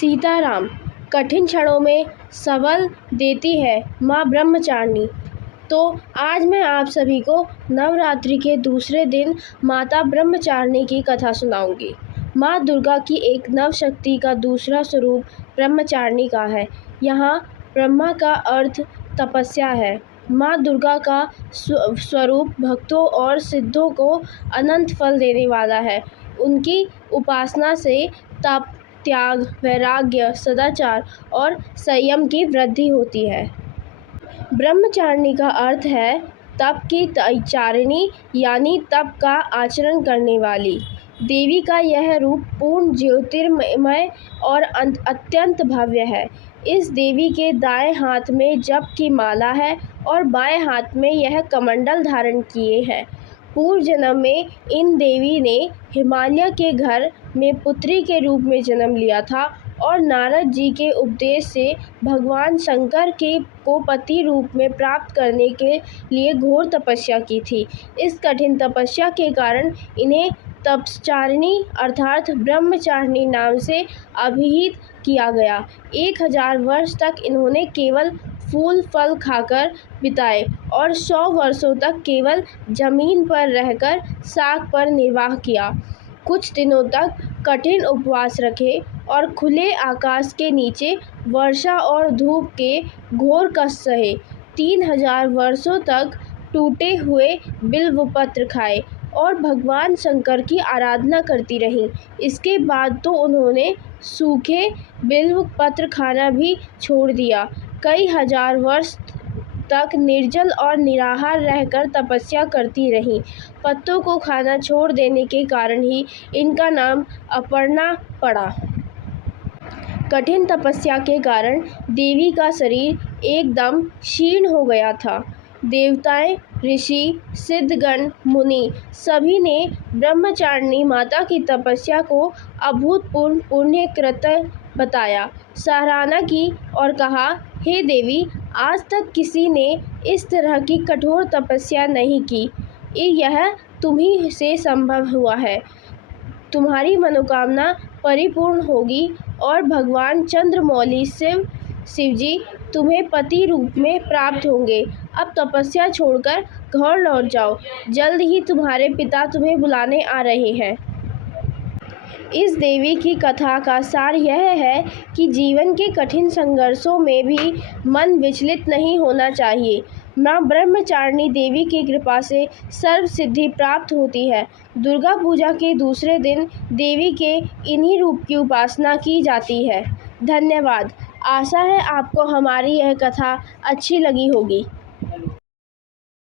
सीताराम। कठिन क्षणों में सबल देती है माँ ब्रह्मचारिणी। तो आज मैं आप सभी को नवरात्रि के दूसरे दिन माता ब्रह्मचारिणी की कथा सुनाऊंगी। माँ दुर्गा की एक नवशक्ति का दूसरा स्वरूप ब्रह्मचारिणी का है। यहाँ ब्रह्मा का अर्थ तपस्या है। माँ दुर्गा का स्वरूप भक्तों और सिद्धों को अनंत फल देने वाला है। उनकी उपासना से तप, त्याग, वैराग्य, सदाचार और संयम की वृद्धि होती है। ब्रह्मचारिणी का अर्थ है तप की चारिणी, यानी तप का आचरण करने वाली। देवी का यह रूप पूर्ण ज्योतिर्मय और अत्यंत भव्य है। इस देवी के दाएं हाथ में जप की माला है और बाएं हाथ में यह कमंडल धारण किए है। पूर्व जन्म में इन देवी ने हिमालय के घर में पुत्री के रूप में जन्म लिया था और नारद जी के उपदेश से भगवान शंकर को पति रूप में प्राप्त करने के लिए घोर तपस्या की थी। इस कठिन तपस्या के कारण इन्हें तपश्चारिणी अर्थात ब्रह्मचारिणी नाम से अभिहित किया गया। 1000 वर्ष तक इन्होंने केवल फूल फल खाकर बिताए और 100 वर्षों तक केवल जमीन पर रहकर साग पर निर्वाह किया। कुछ दिनों तक कठिन उपवास रखे और खुले आकाश के नीचे वर्षा और धूप के घोर कष्ट सहे। 3000 वर्षों तक टूटे हुए बिल्वपत्र खाए और भगवान शंकर की आराधना करती रहीं। इसके बाद तो उन्होंने सूखे बिल्वपत्र खाना भी छोड़ दिया। कई हजार वर्ष तक निर्जल और निराहार रहकर तपस्या करती रहीं। पत्तों को खाना छोड़ देने के कारण ही इनका नाम अपर्णा पड़ा। कठिन तपस्या के कारण देवी का शरीर एकदम क्षीण हो गया था। देवताएं, ऋषि, सिद्धगण, मुनि सभी ने ब्रह्मचारिणी माता की तपस्या को अभूतपूर्व पुण्य कृत्य बताया, सराहना की और कहा, हे देवी, आज तक किसी ने इस तरह की कठोर तपस्या नहीं की। यह तुम्ही से संभव हुआ है। तुम्हारी मनोकामना परिपूर्ण होगी और भगवान चंद्रमौली शिव जी तुम्हें पति रूप में प्राप्त होंगे। अब तपस्या छोड़कर घर लौट जाओ। जल्द ही तुम्हारे पिता तुम्हें बुलाने आ रहे हैं। इस देवी की कथा का सार यह है कि जीवन के कठिन संघर्षों में भी मन विचलित नहीं होना चाहिए। माँ ब्रह्मचारिणी देवी की कृपा से सर्व सिद्धि प्राप्त होती है। दुर्गा पूजा के दूसरे दिन देवी के इन्हीं रूप की उपासना की जाती है। धन्यवाद। आशा है आपको हमारी यह कथा अच्छी लगी होगी।